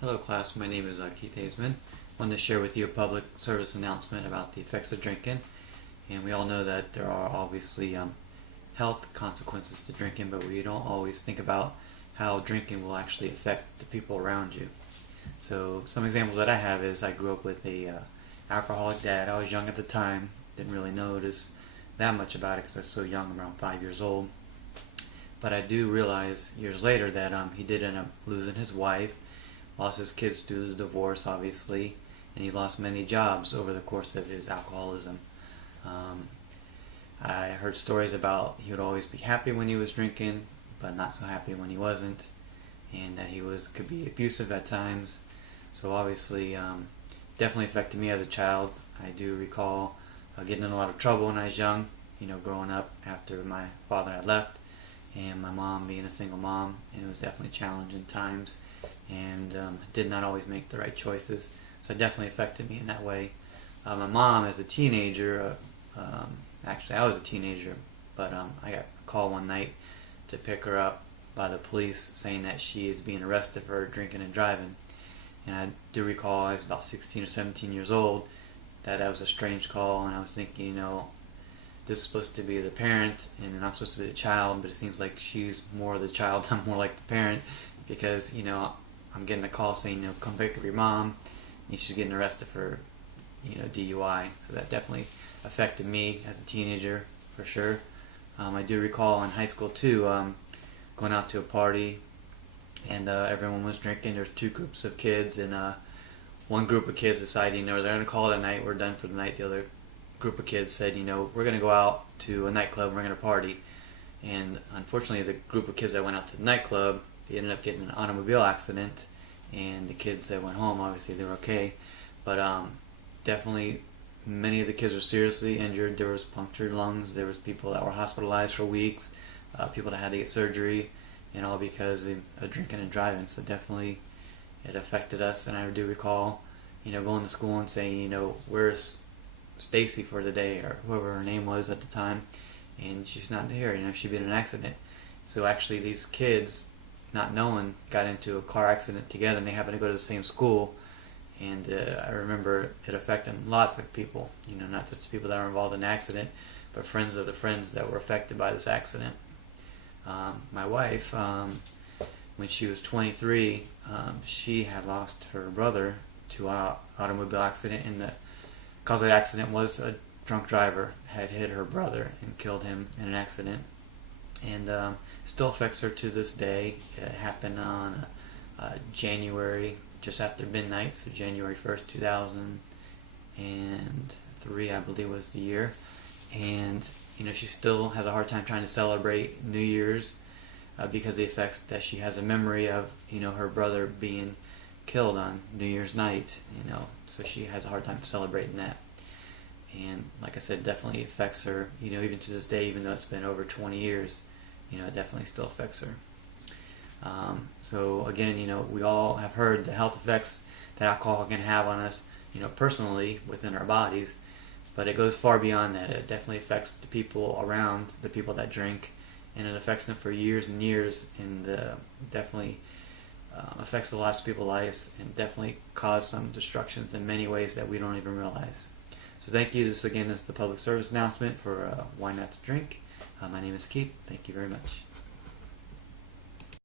Hello class, my name is Keith Hazeman. I wanted to share with you a public service announcement about the effects of drinking. And we all know that there are obviously health consequences to drinking, but we don't always think about how drinking will actually affect the people around you. So some examples that I have is I grew up with a alcoholic dad. I was young at the time, didn't really notice that much about it because I was so young, around 5 years old. But I do realize years later that he did end up losing his wife, lost his kids due to the divorce, obviously, and he lost many jobs over the course of his alcoholism. I heard stories about he would always be happy when he was drinking, but not so happy when he wasn't, and that he could be abusive at times. So obviously, definitely affected me as a child. I do recall getting in a lot of trouble when I was young, growing up after my father had left, and my mom being a single mom, and it was definitely challenging times, and did not always make the right choices. So it definitely affected me in that way. My mom, as a teenager, actually I was a teenager, but I got a call one night to pick her up by the police saying that she is being arrested for drinking and driving. And I do recall I was about 16 or 17 years old, that was a strange call, and I was thinking, this is supposed to be the parent, and I'm supposed to be the child, but it seems like she's more the child, I'm more like the parent, because, I'm getting a call saying, come pick up your mom, and she's getting arrested for, DUI. So that definitely affected me as a teenager, for sure. I do recall in high school, too, going out to a party, and everyone was drinking. There's two groups of kids, and one group of kids decided, they're going to call it a night, we're done for the night. The other group of kids said, we're going to go out to a nightclub and we're going to party. And unfortunately, the group of kids that went out to the nightclub, they ended up getting in an automobile accident, and the kids that went home, obviously they were okay, but definitely many of the kids were seriously injured. There was punctured lungs, there was people that were hospitalized for weeks, people that had to get surgery, and all because of drinking and driving. So definitely it affected us. And I do recall, going to school and saying, where's Stacy for the day, or whoever her name was at the time, and she's not there, she'd been in an accident. So actually these kids, not knowing, got into a car accident together, and they happened to go to the same school. And I remember it affecting lots of people, not just the people that were involved in the accident, but friends of the friends that were affected by this accident. My wife, when she was 23, she had lost her brother to an automobile accident, and the cause of the accident was a drunk driver had hit her brother and killed him in an accident. And still affects her to this day. It happened on January, just after midnight, so January 1st, 2003, I believe was the year. And she still has a hard time trying to celebrate New Year's because of the effects that she has a memory of, her brother being killed on New Year's night, so she has a hard time celebrating that. And like I said, definitely affects her, even to this day, even though it's been over 20 years, it definitely still affects her. So again, we all have heard the health effects that alcohol can have on us, personally within our bodies, but it goes far beyond that. It definitely affects the people around, the people that drink, and it affects them for years and years, and definitely affects a lot of people's lives, and definitely cause some destructions in many ways that we don't even realize. So thank you. This again is the public service announcement for Why Not to Drink. My name is Keith. Thank you very much.